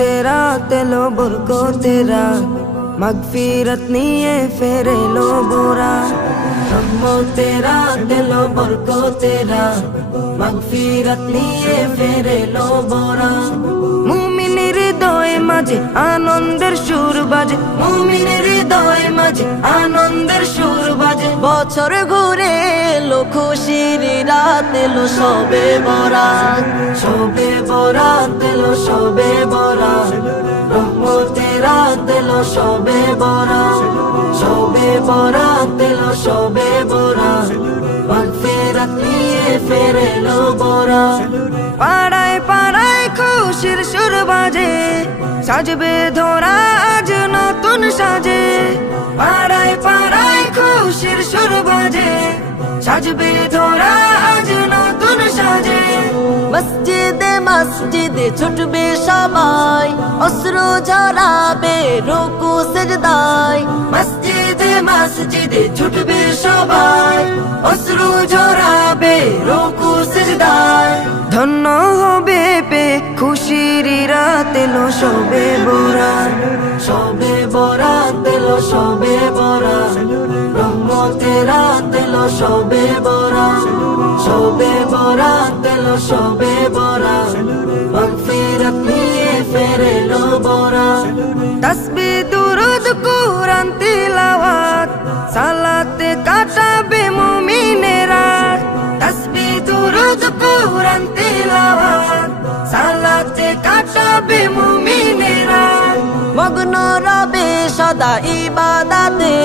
तेरा तेलो बुरको तेरा मगफिरत निये फेरे लो बुरा। रब्बो तेरा दिलो बुरको तेरा मगफिरत निये फेरे लो बुरा। মুমিনের হৃদয়ে মাঝে আনন্দের সুর বাজে, মুমিনের হৃদয়ে মাঝে আনন্দের সুর বাজে। বছর ঘুরে এলো খুশির রাত এলো সবে বরাত, সবে বরাত এলো সবে বরাত। রহমতের রাত এলো সবে বরাত, সবে বরাত এলো সবে বরাত। মাগফিরাত নিয়ে ফেরে এলো বরাত। পাড়ায় পাড়ায় খুশির সুর বাজে, সাজবে ধরা আজ নতুন সাজে। পাড়ায় পাড়ায় খুশির সুর বাজে, সাজবে ধরা আজ নতুন সাজে। মসজিদে মসজিদে ছুটবে সবাই, অশ্রু ঝরাবে রুকু সিজদায়। মসজিদে মসজিদে ছুটবে সবাই, অশ্রু ঝরাবে রুকু সিজদায়। ধন্য হবে পে খুশির রাত এলো সবে বরাত, সবে বরাত এলো সবে বরাত। রহমতের রাত এলো সবে বরাত, সবে বরাত এলো সবে বরাত। মাগফিরাত নিয়ে ফেরে এলো বরাত। তাসবিহ দুরূদ কুরআন তিলাওয়াত, সালাতে কাটাবে মুমিনেরা। তাসবিহ দুরূদ কুরআন তিলাওয়াত, সালাতে কাটাবে মুমিনেরা। মগ্ন রবে সদা ইবাদতে,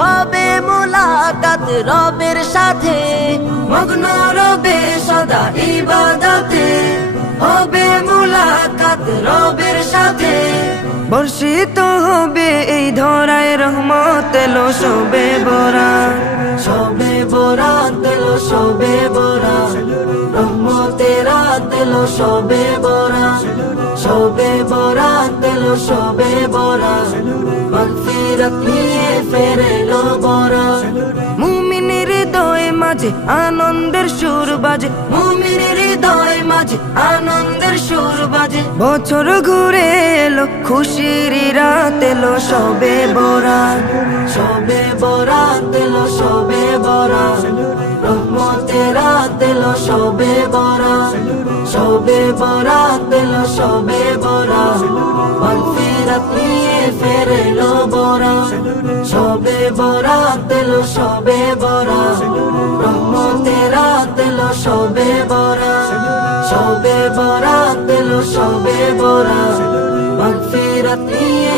হবে মুলাকাত রবের সাথে। মগ্ন রবে সদা ইবাদতে, হবে মুলাকাত রবের সাথে। বর্ষিত হবে এই ধরায় রহমত এলো সবে বরাত, সবে বরাত এলো সবে বরাত। রহমতের রাত এলো সবে বরাত, সবে বরাত এলো সবে বরাত। মাগফিরাত নিয়ে ফেরে এলো বরাত। মুমিনের হৃদয়ে মাঝে আনন্দের সুর বাজে, মুমিনের হৃদয়ে মাঝে আনন্দের সুর বাজে। বছর ঘুরে এলো খুশির রাত এলো সবে বরাত, সবে বরাত এলো সবে বরাত। রহমতের রাত এলো সবে বরাত, সবে বরাত এলো সবে বরাত। মাগফিরাত নিয়ে ফেরে এলো বরাত, সবে বরাত এলো সবে বরাত। রহমতের রাত এলো সবে বরাত, সবে বরাত এলো সবে বরাত। মাগফিরাত নিয়ে